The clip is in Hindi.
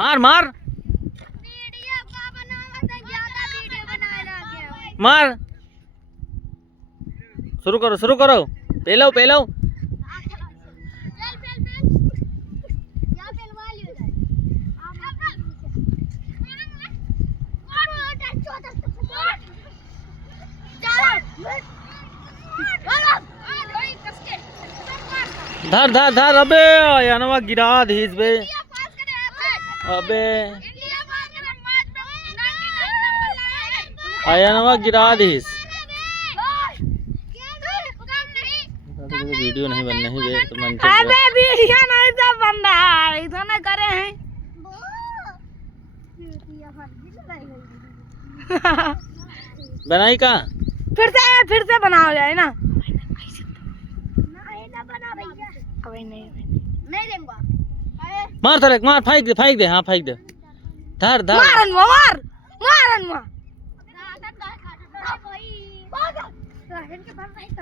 मार मार मार शुरू करो पहलो धर अबे यानवा गिरा दीस बे अबे आयानवा गिरा दीस वीडियो नहीं बनने ही बे तो मन अबे वीडियो नहीं सब बन रहा है इधर नहीं करे हैं बनाई का फिर से बनाओ जाए ना अबे नहीं दूंगा मार थरक मार फेंक दे हाँ फेंक दे धर मारन